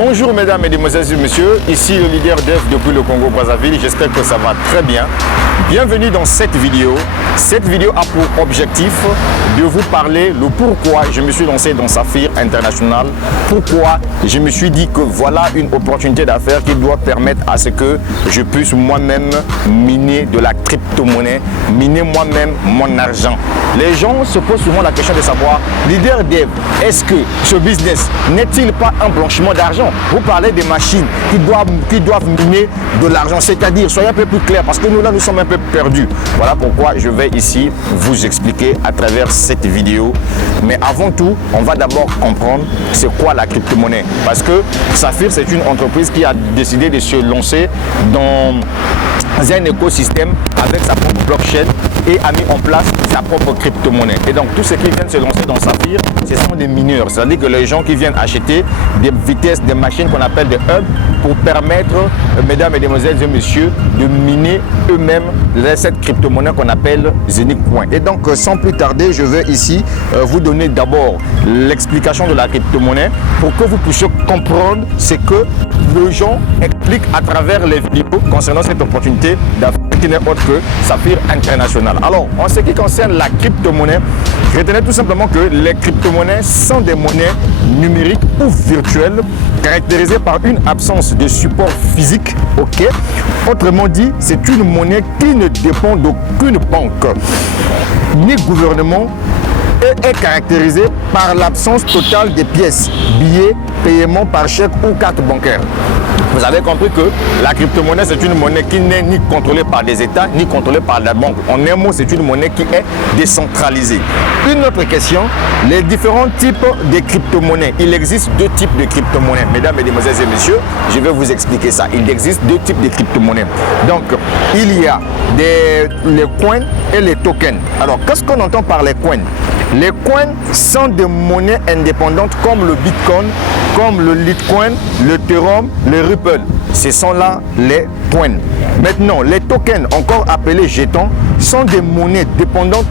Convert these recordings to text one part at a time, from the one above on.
Bonjour mesdames, mesdemoiselles et messieurs, ici le leader Dev depuis le Congo-Brazzaville, j'espère que ça va très bien. Bienvenue dans cette vidéo. Cette vidéo a pour objectif de vous parler le pourquoi je me suis lancé dans Saphir International, pourquoi je me suis dit que voilà une opportunité d'affaires qui doit permettre à ce que je puisse moi-même miner de la crypto-monnaie, miner moi-même mon argent. Les gens se posent souvent la question de savoir, leader Dev, est-ce que ce business n'est-il pas un blanchiment d'argent? Vous parlez des machines qui doivent miner de l'argent, c'est-à-dire, soyez un peu plus clair, parce que nous sommes un peu perdus. Voilà pourquoi je vais ici vous expliquer à travers cette vidéo. Mais avant tout, on va d'abord comprendre c'est quoi la crypto-monnaie. Parce que Saphir, c'est une entreprise qui a décidé de se lancer dans un écosystème avec sa propre blockchain et a mis en place sa propre crypto-monnaie. Et donc, tous ceux qui viennent se lancer dans Saphir, ce sont des mineurs. C'est-à-dire que les gens qui viennent acheter des vitesses, des machines qu'on appelle des hubs pour permettre, mesdames, mesdemoiselles et messieurs, de miner eux-mêmes cette crypto-monnaie qu'on appelle Zenith Coin. Et donc, sans plus tarder, je vais ici vous donner d'abord l'explication de la crypto-monnaie pour que vous puissiez comprendre ce que les gens expliquent à travers les vidéos concernant cette opportunité d'affaires qui n'est autre que Saphir International. Alors, en ce qui concerne la crypto-monnaie, retenez tout simplement que les crypto-monnaies sont des monnaies numériques ou virtuelles caractérisées par une absence de support physique. Ok. Autrement dit, c'est une monnaie qui ne dépend d'aucune banque ni gouvernement et est caractérisée par l'absence totale des pièces, billets, paiements par chèque ou carte bancaire. Vous avez compris que la crypto-monnaie, c'est une monnaie qui n'est ni contrôlée par des États, ni contrôlée par la banque. En un mot, c'est une monnaie qui est décentralisée. Une autre question, les différents types de crypto-monnaies. Il existe deux types de crypto-monnaies. Mesdames, mesdemoiselles et messieurs, je vais vous expliquer ça. Il existe deux types de crypto-monnaies. Donc, il y a les coins et les tokens. Alors, qu'est-ce qu'on entend par les coins? Les coins sont des monnaies indépendantes comme le Bitcoin, comme le Litecoin, le Ethereum, le Ripple. Ce sont là les coins. Maintenant, les tokens, encore appelés jetons, sont des monnaies dépendantes.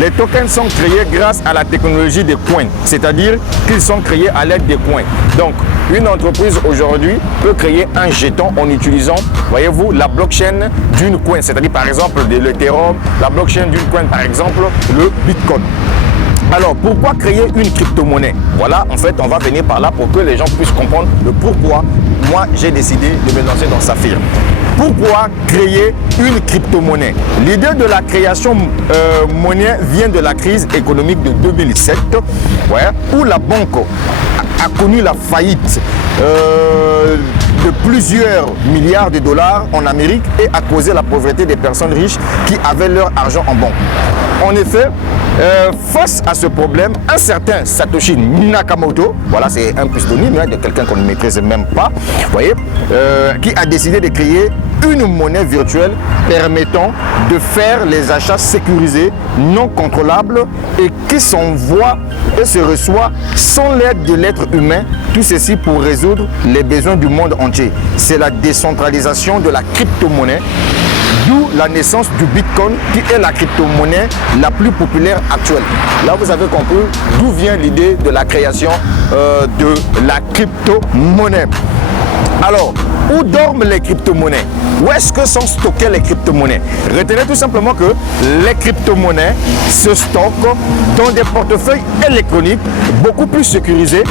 Les tokens sont créés grâce à la technologie des coins, c'est-à-dire qu'ils sont créés à l'aide des coins. Donc, une entreprise aujourd'hui peut créer un jeton en utilisant, voyez-vous, la blockchain d'une coin, c'est-à-dire par exemple de l'Ethereum, la blockchain d'une coin, par exemple le Bitcoin. Alors, pourquoi créer une crypto-monnaie? Voilà, en fait, on va venir par là pour que les gens puissent comprendre le pourquoi moi j'ai décidé de me lancer dans Saphir. Pourquoi créer une crypto-monnaie? L'idée de la création monnaie vient de la crise économique de 2007, où la banque a connu la faillite de plusieurs milliards de dollars en Amérique et a causé la pauvreté des personnes riches qui avaient leur argent en banque. En effet, face à ce problème, un certain Satoshi Nakamoto, voilà, c'est un pseudonyme de quelqu'un qu'on ne maîtrise même pas, voyez, qui a décidé de créer une monnaie virtuelle permettant de faire les achats sécurisés, non contrôlables et qui s'envoie et se reçoit sans l'aide de l'être humain, tout ceci pour résoudre les besoins du monde entier. C'est la décentralisation de la crypto-monnaie, d'où la naissance du Bitcoin qui est la crypto-monnaie la plus populaire actuelle. Là, vous avez compris d'où vient l'idée de la création de la crypto-monnaie. Alors, où dorment les crypto-monnaies? Où est-ce que sont stockées les crypto-monnaies? Retenez tout simplement que les crypto-monnaies se stockent dans des portefeuilles électroniques beaucoup plus sécurisés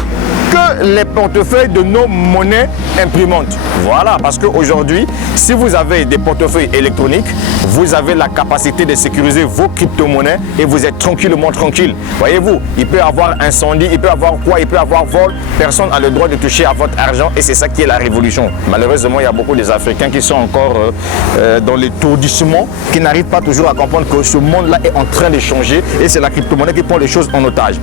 que les portefeuilles de nos monnaies imprimantes. Voilà, parce qu'aujourd'hui, si vous avez des portefeuilles électroniques, vous avez la capacité de sécuriser vos crypto-monnaies et vous êtes tranquillement tranquille. Voyez-vous, il peut y avoir incendie, il peut y avoir quoi, il peut y avoir vol, personne n'a le droit de toucher à votre argent et c'est ça qui est la révolution. Malheureusement, il y a beaucoup des Africains qui sont encore dans l'étourdissement, qui n'arrivent pas toujours à comprendre que ce monde-là est en train de changer et c'est la crypto-monnaie qui prend les choses en otage.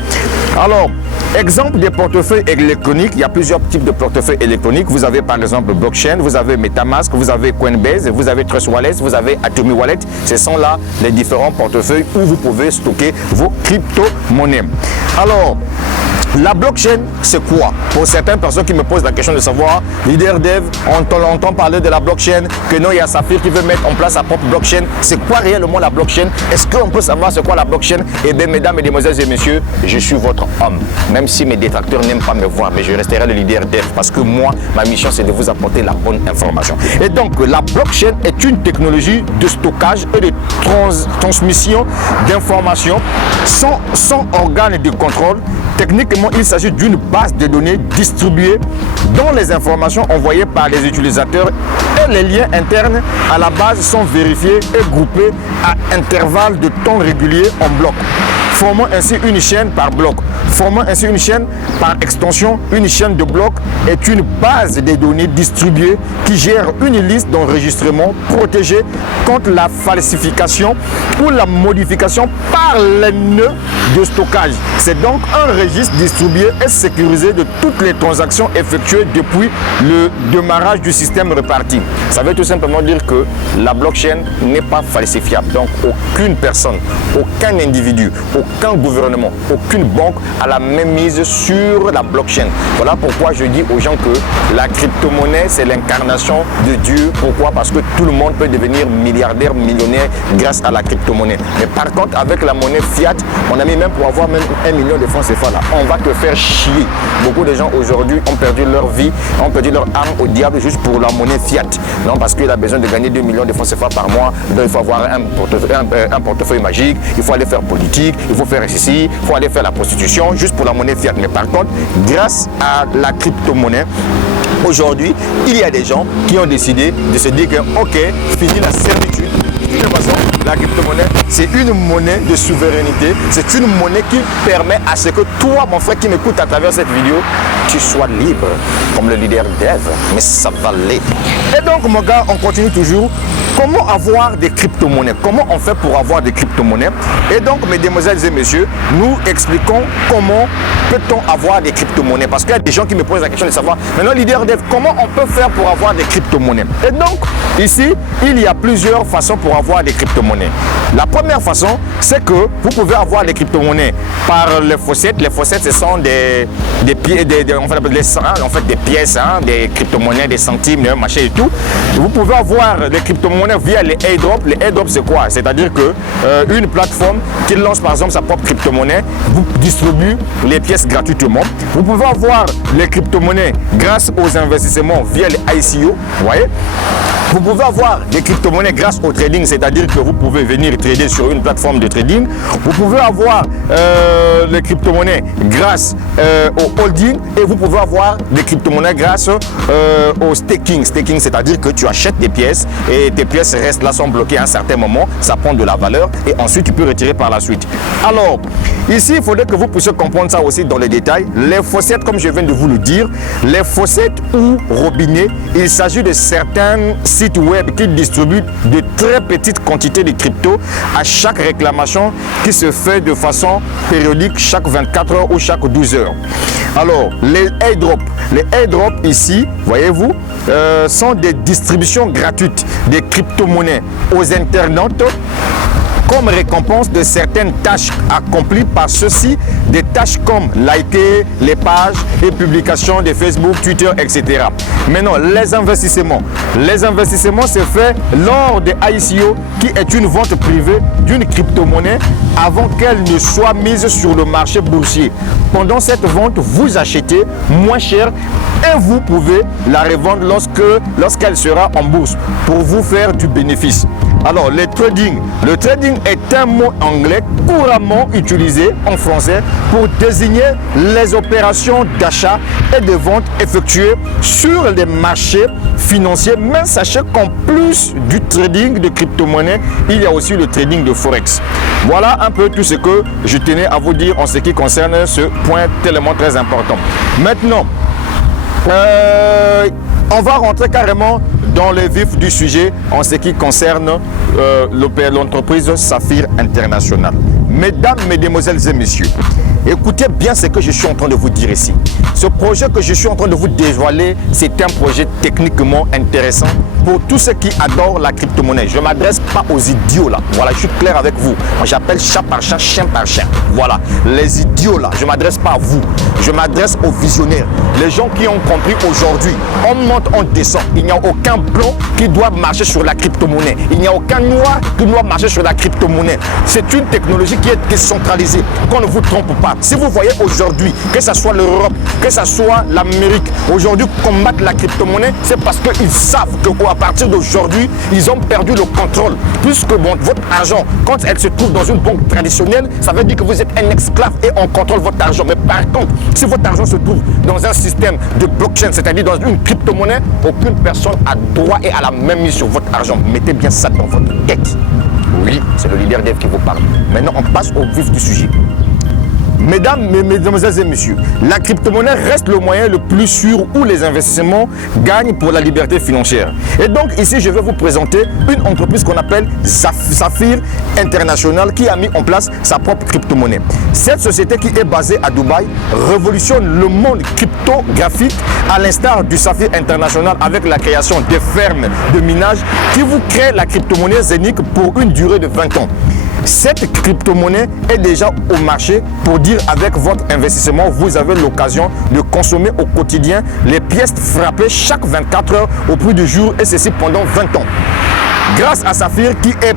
Alors, exemple des portefeuilles électroniques, il y a plusieurs types de portefeuilles électroniques. Vous avez par exemple Blockchain, vous avez Metamask, vous avez Coinbase, vous avez Trust Wallet, vous avez Atomy Wallet. Ce sont là les différents portefeuilles où vous pouvez stocker vos crypto-monnaies. Alors, La blockchain, c'est quoi? Pour certaines personnes qui me posent la question de savoir, leader dev, on entend parler de la blockchain, que non, il y a Saphir qui veut mettre en place sa propre blockchain. C'est quoi réellement la blockchain? Est-ce qu'on peut savoir c'est quoi la blockchain? Eh bien, mesdames, mesdemoiselles et messieurs, je suis votre homme. Même si mes détracteurs n'aiment pas me voir, mais je resterai le leader dev parce que moi, ma mission, c'est de vous apporter la bonne information. Et donc, la blockchain est une technologie de stockage et de transmission d'informations sans organe de contrôle. Techniquement, il s'agit d'une base de données distribuée dont les informations envoyées par les utilisateurs et les liens internes à la base sont vérifiés et groupés à intervalles de temps réguliers en blocs, formant ainsi une chaîne par bloc. Formant ainsi une chaîne par extension, une chaîne de blocs est une base de données distribuée qui gère une liste d'enregistrement protégée contre la falsification ou la modification par les nœuds de stockage. C'est donc un registre distribué et sécurisé de toutes les transactions effectuées depuis le démarrage du système réparti. Ça veut tout simplement dire que la blockchain n'est pas falsifiable. Donc aucune personne, aucun individu, aucun gouvernement, aucune banque a la même mise sur la blockchain. Voilà pourquoi je dis aux gens que la crypto-monnaie, c'est l'incarnation de Dieu. Pourquoi? Parce que tout le monde peut devenir milliardaire, millionnaire grâce à la crypto-monnaie. Mais par contre, avec la monnaie fiat, on a mis même pour avoir même 1 million de francs CFA là, on va te faire chier. Beaucoup de gens aujourd'hui ont perdu leur vie, ont perdu leur âme au diable juste pour la monnaie fiat. Non, parce qu'il a besoin de gagner 2 millions de francs CFA par mois. Donc il faut avoir un portefeuille magique, il faut aller faire politique, il faut faire ceci, il faut aller faire la prostitution juste pour la monnaie fiat. Mais par contre, grâce à la crypto-monnaie, aujourd'hui, il y a des gens qui ont décidé de se dire que ok, fini la servitude. De toute façon, la crypto-monnaie, c'est une monnaie de souveraineté. C'est une monnaie qui permet à ce que toi, mon frère qui m'écoute à travers cette vidéo, tu sois libre, comme le leader dev. Mais ça va l'être. Et donc, mon gars, on continue toujours. Comment avoir des crypto-monnaies? Comment on fait pour avoir des crypto-monnaies? Et donc, mesdemoiselles et messieurs, nous expliquons comment peut-on avoir des crypto-monnaies. Parce qu'il y a des gens qui me posent la question de savoir, maintenant, leader dev, comment on peut faire pour avoir des crypto-monnaies? Et donc, ici, il y a plusieurs façons pour avoir des crypto-monnaies. La première façon, c'est que vous pouvez avoir des crypto-monnaies par les faucettes. Les faucettes, ce sont des pièces, hein, des crypto-monnaies, des centimes, des machins et tout. Vous pouvez avoir des crypto-monnaies via les airdrops. Les airdrops, c'est quoi? C'est-à-dire que une plateforme qui lance par exemple sa propre crypto-monnaie vous distribue les pièces gratuitement. Vous pouvez avoir les crypto-monnaies grâce aux investissements via les ICO. Vous voyez? Vous pouvez avoir des crypto-monnaies grâce au trading, c'est-à-dire que vous pouvez venir trader sur une plateforme de trading. Vous pouvez avoir les crypto-monnaies grâce au holding et vous pouvez avoir des crypto-monnaies grâce au staking. Staking, c'est-à-dire que tu achètes des pièces et tes pièces restent là, sont bloquées à un certain moment, ça prend de la valeur et ensuite tu peux retirer par la suite. Alors, ici, il faudrait que vous puissiez comprendre ça aussi dans les détails. Les faucettes, comme je viens de vous le dire, les faucettes ou robinets, il s'agit de certains sites web qui distribuent de très petites quantités de crypto à chaque réclamation qui se fait de façon périodique chaque 24 heures ou chaque 12 heures. Alors, les airdrops ici, voyez-vous, sont des distributions gratuites des crypto-monnaies aux internautes comme récompense de certaines tâches accomplies par ceux-ci, des tâches comme liker les pages et publications de Facebook, Twitter, etc. Maintenant, les investissements se fait lors des ICO qui est une vente privée d'une crypto-monnaie avant qu'elle ne soit mise sur le marché boursier. Pendant cette vente, vous achetez moins cher et vous pouvez la revendre lorsqu'elle sera en bourse pour vous faire du bénéfice. Alors, le trading est un mot anglais couramment utilisé en français pour désigner les opérations d'achat et de vente effectuées sur les marchés financiers. Mais sachez qu'en plus du trading de crypto-monnaie, il y a aussi le trading de Forex. Voilà un peu tout ce que je tenais à vous dire en ce qui concerne ce point tellement très important. Maintenant, on va rentrer carrément dans le vif du sujet en ce qui concerne l'entreprise Saphir International. Mesdames, mesdemoiselles et messieurs, Écoutez bien ce que je suis en train de vous dire ici. Ce projet que je suis en train de vous dévoiler, c'est un projet techniquement intéressant pour tous ceux qui adorent la crypto-monnaie. Je ne m'adresse pas aux idiots là. Voilà, je suis clair avec vous. Moi, j'appelle chat par chat, chien par chien. Voilà, les idiots là, je ne m'adresse pas à vous. Je m'adresse aux visionnaires. Les gens qui ont compris aujourd'hui, on monte, on descend. Il n'y a aucun blanc qui doit marcher sur la crypto-monnaie. Il n'y a aucun noir qui doit marcher sur la crypto-monnaie. C'est une technologie qui est décentralisée. Qu'on ne vous trompe pas. Si vous voyez aujourd'hui, que ce soit l'Europe, que ce soit l'Amérique, aujourd'hui combattre la crypto-monnaie, c'est parce qu'ils savent qu'à partir d'aujourd'hui, ils ont perdu le contrôle. Puisque bon, votre argent, quand elle se trouve dans une banque traditionnelle, ça veut dire que vous êtes un esclave et on contrôle votre argent. Mais par contre, si votre argent se trouve dans un système de blockchain, c'est-à-dire dans une crypto-monnaie, aucune personne a droit et a la même mise sur votre argent. Mettez bien ça dans votre tête. Oui, c'est le leader dev qui vous parle. Maintenant, on passe au vif du sujet. Mesdames, mesdemoiselles et messieurs, la crypto-monnaie reste le moyen le plus sûr où les investissements gagnent pour la liberté financière. Et donc ici, je vais vous présenter une entreprise qu'on appelle Saphir International qui a mis en place sa propre crypto-monnaie. Cette société qui est basée à Dubaï révolutionne le monde cryptographique à l'instar du Saphir International avec la création des fermes de minage qui vous créent la crypto-monnaie Zenic pour une durée de 20 ans. Cette crypto-monnaie est déjà au marché pour dire avec votre investissement, vous avez l'occasion de consommer au quotidien les pièces frappées chaque 24 heures au prix du jour et ceci pendant 20 ans. Grâce à Saphir qui est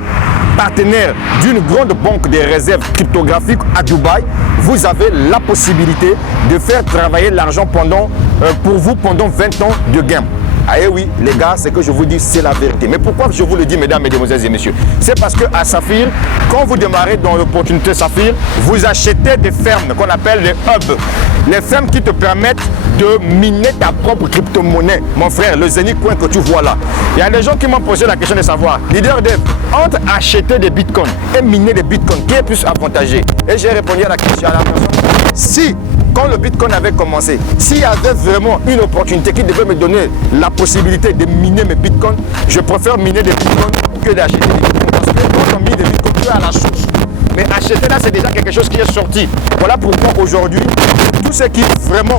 partenaire d'une grande banque des réserves cryptographiques à Dubaï, vous avez la possibilité de faire travailler l'argent pour vous pendant 20 ans de gain. Ah et oui, les gars, ce que je vous dis, c'est la vérité. Mais pourquoi je vous le dis, mesdames, mesdemoiselles et messieurs? C'est parce qu'à Saphir, quand vous démarrez dans l'opportunité Saphir, vous achetez des fermes qu'on appelle les hubs. Les fermes qui te permettent de miner ta propre crypto-monnaie. Mon frère, le Zenic Coin que tu vois là. Il y a des gens qui m'ont posé la question de savoir, leader dev, entre acheter des bitcoins et miner des bitcoins, qui est plus avantagé? Et j'ai répondu à la question à la personne. Si quand le Bitcoin avait commencé, s'il y avait vraiment une opportunité qui devait me donner la possibilité de miner mes Bitcoins, je préfère miner des Bitcoins que d'acheter des Bitcoins. Parce que quand on mine des Bitcoins, tu es à la source. Mais acheter là, c'est déjà quelque chose qui est sorti. Voilà pourquoi aujourd'hui, tout ce qui vraiment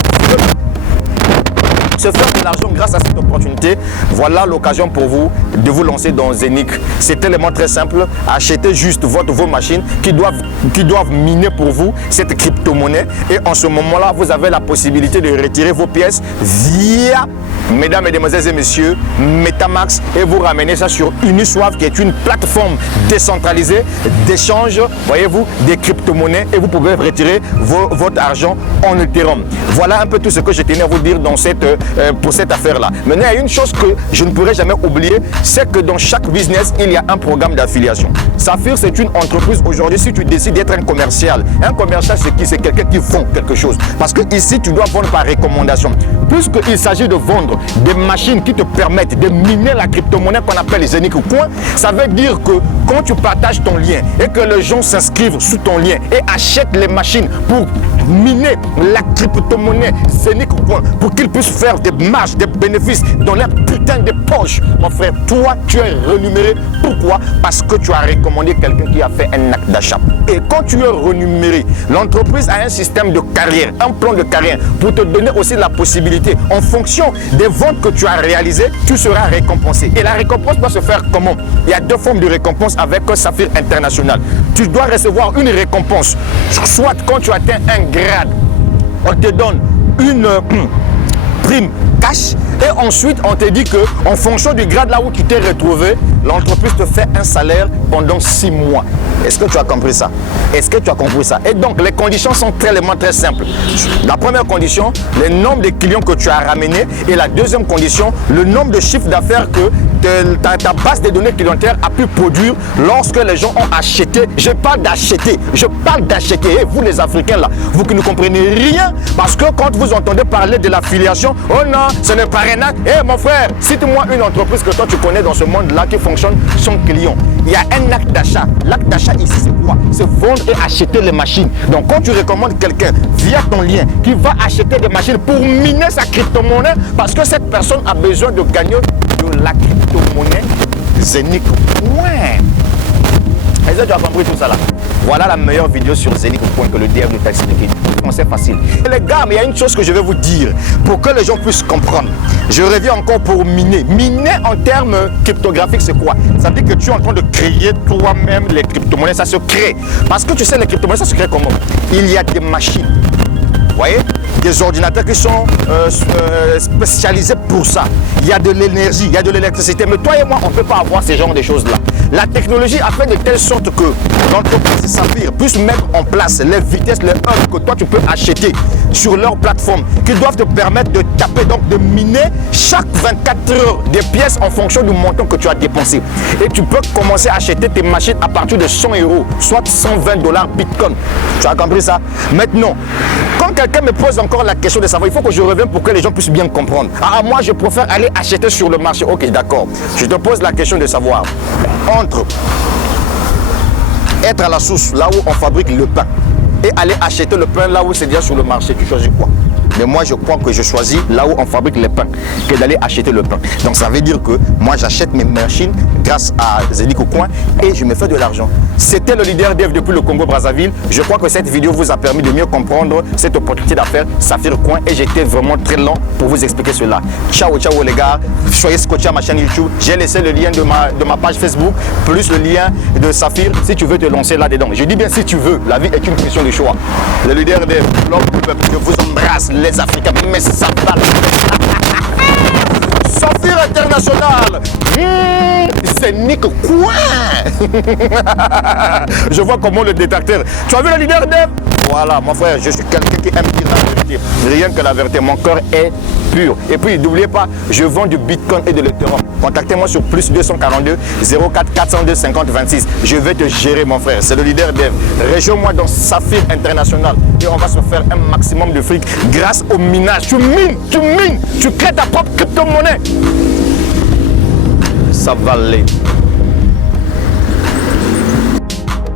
se faire de l'argent grâce à cette opportunité, voilà l'occasion pour vous de vous lancer dans Zenic. C'est tellement très simple. Achetez juste vos machines qui doivent miner pour vous cette crypto-monnaie. Et en ce moment-là, vous avez la possibilité de retirer vos pièces via, mesdames, mesdemoiselles et messieurs, Metamask et vous ramenez ça sur Uniswap qui est une plateforme décentralisée d'échange, voyez-vous, des crypto-monnaies et vous pouvez retirer votre argent en Ethereum. Voilà un peu tout ce que je tenais à vous dire dans pour cette affaire-là. Maintenant, il y a une chose que je ne pourrai jamais oublier, c'est que dans chaque business, il y a un programme d'affiliation. Saphir, c'est une entreprise aujourd'hui, si tu décides d'être un commercial c'est qui? C'est quelqu'un qui vend quelque chose. Parce que ici, tu dois vendre par recommandation. Puisqu'il s'agit de vendre des machines qui te permettent de miner la crypto-monnaie qu'on appelle Zenic Coin, ça veut dire que quand tu partages ton lien et que les gens s'inscrivent sous ton lien et achètent les machines pour miner la crypto-monnaie Zenic Coin pour qu'ils puissent faire des marges, des bénéfices dans leur putain de poche, mon frère, toi, tu es renuméré. Pourquoi? Parce que tu as recommandé quelqu'un qui a fait un acte d'achat. Et quand tu es renuméré, l'entreprise a un système de carrière, un plan de carrière pour te donner aussi la possibilité, en fonction des ventes que tu as réalisées, tu seras récompensé. Et la récompense doit se faire comment? Il y a deux formes de récompense avec Saphir International. Tu dois recevoir une récompense, soit quand tu atteins un grade, on te donne une prime cash et ensuite on te dit que en fonction du grade là où tu t'es retrouvé, l'entreprise te fait un salaire pendant 6 mois. Est-ce que tu as compris ça? Est-ce que tu as compris ça? Et donc les conditions sont très simples. La première condition, le nombre de clients que tu as ramené, et la deuxième condition, le nombre de chiffres d'affaires que ta base de données clientèle a pu produire lorsque les gens ont acheté. Je parle d'acheter, et vous les Africains là, vous qui ne comprenez rien, parce que quand vous entendez parler de l'affiliation, oh non, ce n'est pas rien. Eh mon frère, cite-moi une entreprise que toi tu connais dans ce monde là qui fonctionne sans client. Il y a un acte d'achat. L'acte d'achat ici c'est quoi? C'est vendre et acheter les machines. Donc quand tu recommandes quelqu'un via ton lien qui va acheter des machines pour miner sa crypto-monnaie, parce que cette personne a besoin de gagner de la crypto-monnaie Zenic Coin. Est-ce que tu as compris tout ça là? Voilà la meilleure vidéo sur Zenico.com que le DM nous t'a expliqué. C'est facile. Et les gars, mais il y a une chose que je vais vous dire pour que les gens puissent comprendre. Je reviens encore pour miner. Miner en termes cryptographiques, c'est quoi? Ça veut dire que tu es en train de créer toi-même les crypto-monnaies. Ça se crée. Parce que tu sais, les crypto-monnaies, ça se crée comment? Il y a des machines. Vous voyez? Des ordinateurs qui sont spécialisés pour ça. Il y a de l'énergie, il y a de l'électricité. Mais toi et moi, on ne peut pas avoir ce genre de choses-là. La technologie a fait de telle sorte que l'entreprise Saphir puisse mettre en place les vitesses, les hubs que toi tu peux acheter sur leur plateforme, qui doivent te permettre de taper, donc de miner chaque 24 heures des pièces en fonction du montant que tu as dépensé. Et tu peux commencer à acheter tes machines à partir de 100 €, soit 120 $ Bitcoin. Tu as compris ça? Maintenant, quand quelqu'un me pose encore la question de savoir, il faut que je revienne pour que les gens puissent bien comprendre. Ah, moi je préfère aller acheter sur le marché. Ok, d'accord. Je te pose la question de savoir, entre être à la source, là où on fabrique le pain, et aller acheter le pain là où c'est déjà sur le marché, tu choisis quoi? Mais moi, je crois que je choisis là où on fabrique les pains que d'aller acheter le pain. Donc, ça veut dire que moi, j'achète mes machines grâce à Zenico Coin et je me fais de l'argent. C'était le leader dev depuis le Congo-Brazzaville. Je crois que cette vidéo vous a permis de mieux comprendre cette opportunité d'affaires Saphir Coin et j'étais vraiment très lent pour vous expliquer cela. Ciao, ciao les gars. Soyez scotchés à ma chaîne YouTube. J'ai laissé le lien de ma page Facebook plus le lien de Saphir si tu veux te lancer là-dedans. Je dis bien si tu veux. La vie est une question de choix. Le leader dev, l'homme du peuple, je vous embrasse. Les Africains, mais ça va. Saphir International. C'est Nick Coin. Je vois comment le détecteur. Tu as vu le leader dev? Voilà, mon frère, je suis quelqu'un qui aime dire la vérité. Rien que la vérité, mon cœur est pur. Et puis, n'oubliez pas, je vends du Bitcoin et de l'Ethereum. Contactez-moi sur plus 242 04 402 50 26. Je vais te gérer, mon frère. C'est le leader dev. Rejoins-moi dans Saphir International et on va se faire un maximum de fric grâce au minage. Tu mines, tu crées ta propre crypto-monnaie. Ça va aller.